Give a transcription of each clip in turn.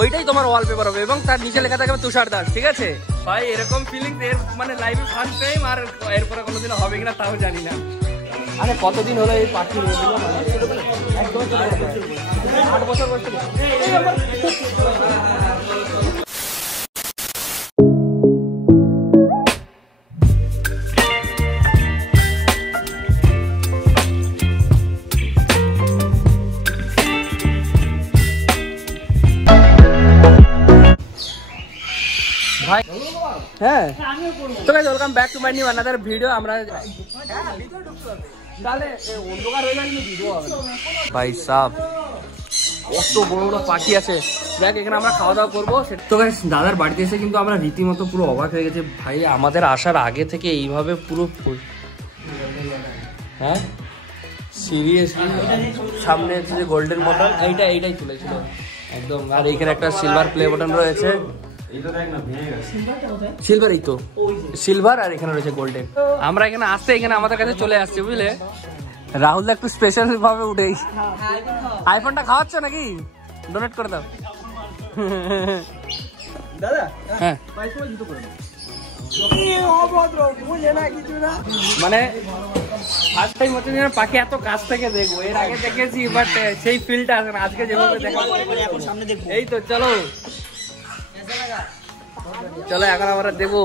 ওইটাই তোমার ওয়ালপেপার হবে এবং তার নিচে লেখা থাকবে তুষার দাস, ঠিক আছে ভাই? এরকম ফিলিংস এর মানে লাইফে ফার্স্ট টাইম, আর এরপরে কোনোদিন হবে কিনা তাও জানি না। আরে কতদিন হলো এই পাখি রয়েছিল, মানে একদম 8 বছর বয়স। ভাই হ্যাঁ, তো guys welcome back to my new another video. আমরা তাহলে অন্ধকার হয়ে যায়নি ভিডিও ভাই সাহেব, কত বড় বড় পাখি আছে। দেখ এখানে আমরা খাওয়া দাওয়া করবো। তো গাইস দাদার বাড়িতে এসে কিন্তু আমরা রীতিমতো পুরো অবাক হয়ে গেছে ভাই, আমাদের আসার আগে থেকে এইভাবে পুরো হ্যাঁ সিরিয়াসলি সামনে হচ্ছে যে গোল্ডেন বটন, এইটাই তুলেছিল একদম। আর এইখানে একটা সিলভার প্লে বটন রয়েছে, সিলভার, এই তো সিলভার, আর এখানে রয়েছে গোল্ডেন। আমরা এখানে আসতে এখানে আমাদের কাছে চলে আসছে বুঝলে। রাহুল একটু স্পেশাল ভাবে উঠে আইফোনটা খাওয়াচ্ছ নাকি? ডোনেট করে দাও দাদা। হ্যাঁ মানে ফার্স্ট টাইম হচ্ছে পাখি এত কাছ থেকে দেখবো, এর আগে দেখেছি বাট সেই ফিলটা আসে না আজকে যেভাবে দেখা। এই তো চলো চলো এখন আমরা দেবো।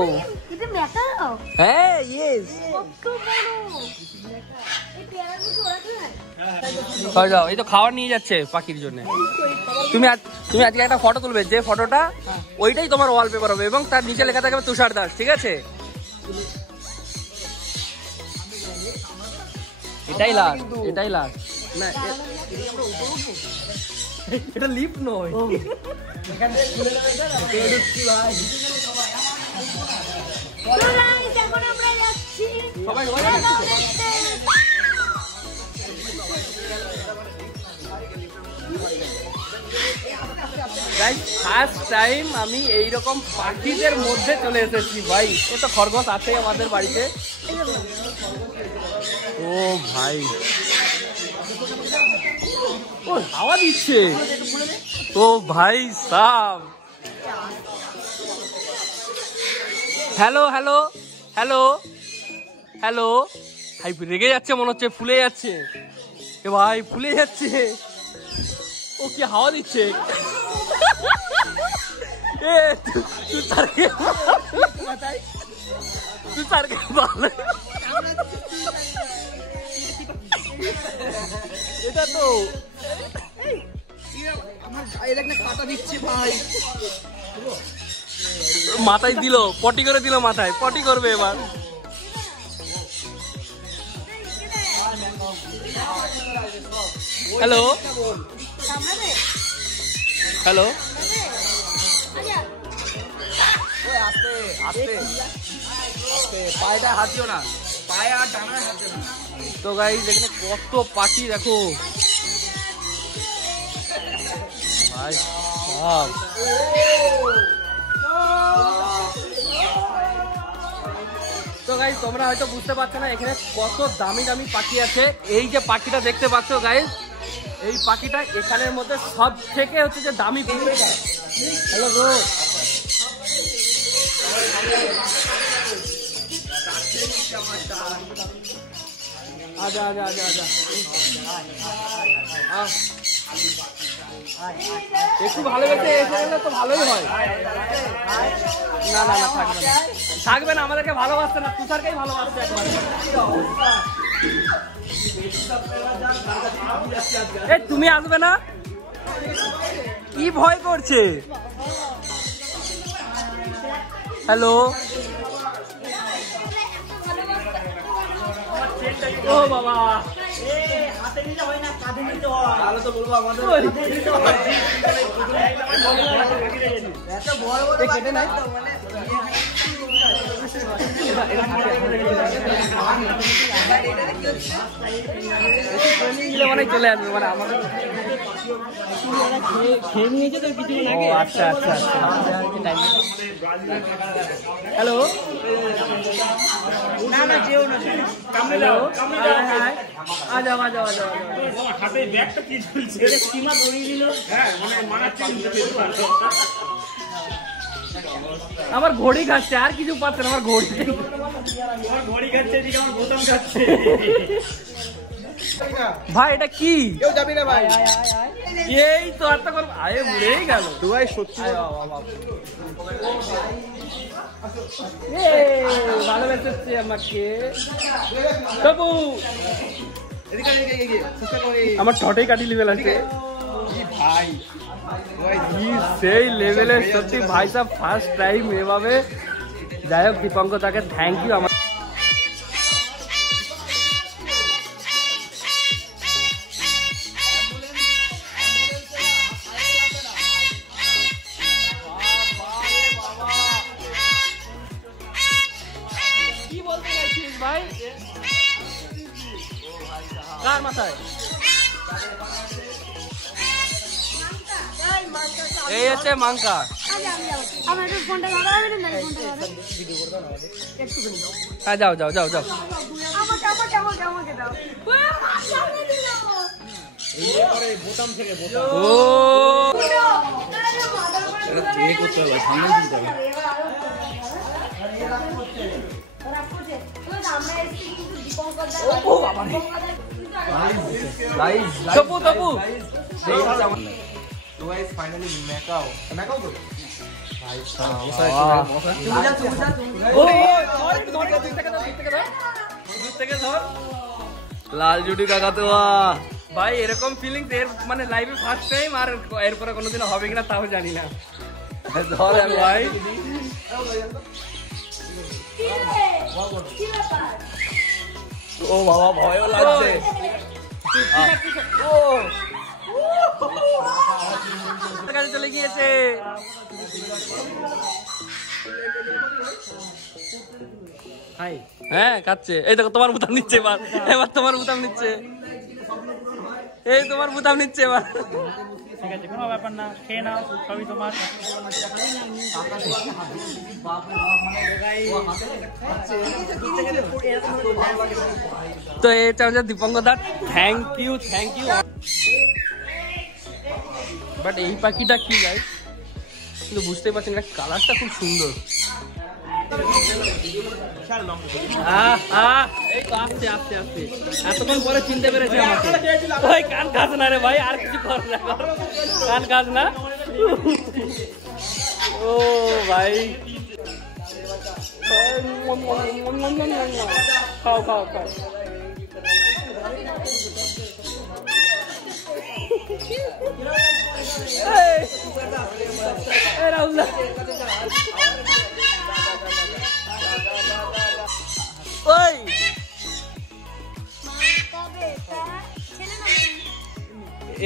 হ্যাঁ ইয়েস, যাও এই তো খাবার নিয়ে যাচ্ছে পাখির জন্য। তুমি আজকে একটা ফটো তুলবে, যে ফটোটা ওইটাই তোমার ওয়ালপেপার হবে এবং তার নিচে লেখা থাকবে তুষার দাস, ঠিক আছে? এটাই লাস্ট না, এটা লিফট নয়। ফার্স্ট টাইম আমি এইরকম পাখিদের মধ্যে চলে এসেছি ভাই। এ তো খরগোশ আছে আমাদের বাড়িতে। ও ভাই ও হাওয়া দিচ্ছে, ও ভাই sub. Hello hello hello hello ভাই, রেগে যাচ্ছে মনে হচ্ছে, ফুলে যাচ্ছে এ ভাই, ফুলে যাচ্ছে। ও কি হাওয়া দিচ্ছে? এটা তো মাথায় দিল, পটি করে দিল, মাথায় পটি করবে এবার। হ্যালো হ্যালো, পায়েটা হাতিও না, পায়ে আর ডানায় হাতিও না। তো গাইস এখানে কত পাখি দেখো ভাই সাব। তো গাইস তোমরা হয়তো বুঝতে পারছো না এখানে কত দামি দামি পাখি আছে। এই যে পাখিটা দেখতে পাচ্ছ গাইস, এই পাখিটা এখানের মধ্যে সব থেকে হচ্ছে যে দামি। হ্যালো ব্রো, আজা আজা আজা আজা, একটু ভালোবেসে এসে গেলে তো ভালোই হয়। না না না, থাকবে না, আমাদেরকে ভালোবাসছে না, তুষারকেই ভালোবাসছে একবার। তুমি আসবে না? কি ভয় করছে? হ্যালো ও বাবা, হাতে নিতে হয় না, কাঁধে নিতে হয়। তাহলে তো বলবো আমাদের এত বড় বড় কেটে নাই তো, মানে মানে চলে আসবে মানে আমাদের আচ্ছা আচ্ছা আচ্ছা হ্যালো না না যেও না আ যাও হাতে ব্যাগটা কি ঝুলছে সীমা ধরিয়ে দিল হ্যাঁ মানে মানাচ্ছে আমার ঘড়ি খাচ্ছে আর কিছু পাচ্ছে না আমার ঘড়ি খাচ্ছে এদিকে আমার বোতাম খাচ্ছে ভাই এটা কি কেউ যাবি না ভাই এই তো আর তো আয়ে উড়েই গেল দুয়াই সত্যি ভালো লাগছে আমাকে বাবু আমার ঠটেই কাটি লেভেল আছে ভাই সেই লেভেলের সত্যি ভাই সাহেব ফার্স্ট টাইম এভাবে যাই হোক দীপঙ্কর তাকে থ্যাংক ইউ আমার কি বলতে চাইছিস ভাই কার মাথায় এই হচ্ছে মাংকা হ্যাঁ যাও যাও যাও যাও Tapu Tapu finally Macau Macau তো লাল জুটি কাকা তো ভাই এরকম ফিলিংস এর মানে লাইফে ফার্স্ট টাইম আর এরপরে কোনোদিন হবে কিনা তাও জানি না ধর ভাই ও বাবা ভয়ও লাগছে চলে গিয়েছে হ্যাঁ কাটছে এই দেখো তোমার বুতাম নিচ্ছে এবার এবার তোমার বুতাম নিচ্ছে এই তোমার বুতাম নিচ্ছে এবার ঠিক আছে কোনো ব্যাপার না খেয়ে নাও সবই তোমার তো এটা হচ্ছে দীপঙ্কর দা থ্যাংক ইউ বাট এই পাখিটা কি গাইস কিন্তু বুঝতেই পারছেন না কালারটা খুব সুন্দর এই তো আস্তে আস্তে আস্তে এতক্ষণ পরে চিনতে পেরেছে আমাকে ওই কান কাজ না রে ভাই আর কিছু কর না কান কাজ না ও ভাই খাও খাও খাও রাহুল ওই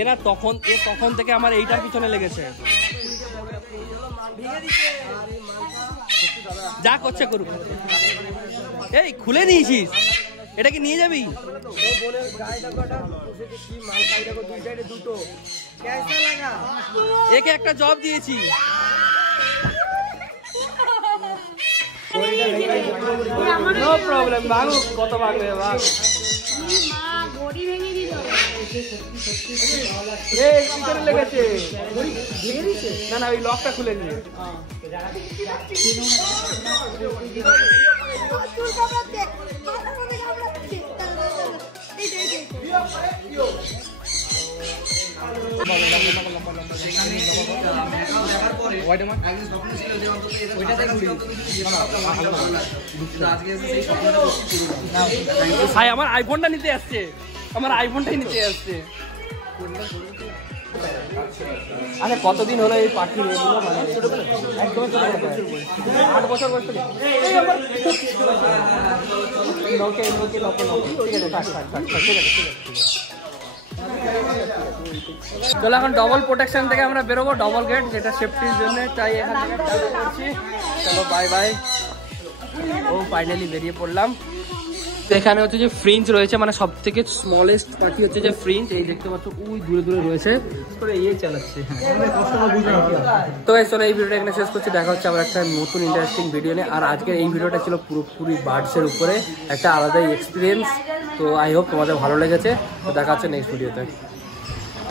এরা তখন থেকে আমার এইটার পিছনে লেগেছে যা করছে করুক এই খুলে নিয়েছিস এটা কি নিয়ে যাবি একে একটা জব দিয়েছি নো প্রবলেম ভাঙো কত ভাঙবে ভাঙ লেগেছে না না ওই লকটা খুলে নিয়ে ভাই আমার আইফোনটা নিতে আসছে আমার আইফোনটাই নিতে আসছে আরে কতদিন হলো এই পাখি এগুলো মানে একদম 8 বছর বয়স থেকে চলো এখন ডবল প্রোটেকশন থেকে আমরা বেরোবো ডবল গেট যেটা সেফটির জন্য তাই এখান থেকে করছি চলো বাই বাই ও ফাইনালি বেরিয়ে পড়লাম। এখানে হচ্ছে যে ফ্রিঞ্জ রয়েছে, মানে সব থেকে স্মলেস্ট পাখি হচ্ছে যে ফ্রিঞ্জ, এই দেখতে পাচ্ছ ওই দূরে দূরে রয়েছে। তো গাইস চলো এই ভিডিওটা এখানে শেষ করছি, দেখা হচ্ছে আবার একটা নতুন ইন্টারেস্টিং ভিডিও নিয়ে। আর আজকের এই ভিডিওটা ছিল পুরোপুরি বার্ডসের উপরে, একটা আলাদাই এক্সপিরিয়েন্স। তো আই হোপ তোমাদের ভালো লেগেছে। তো দেখা হচ্ছে নেক্সট ভিডিওতে।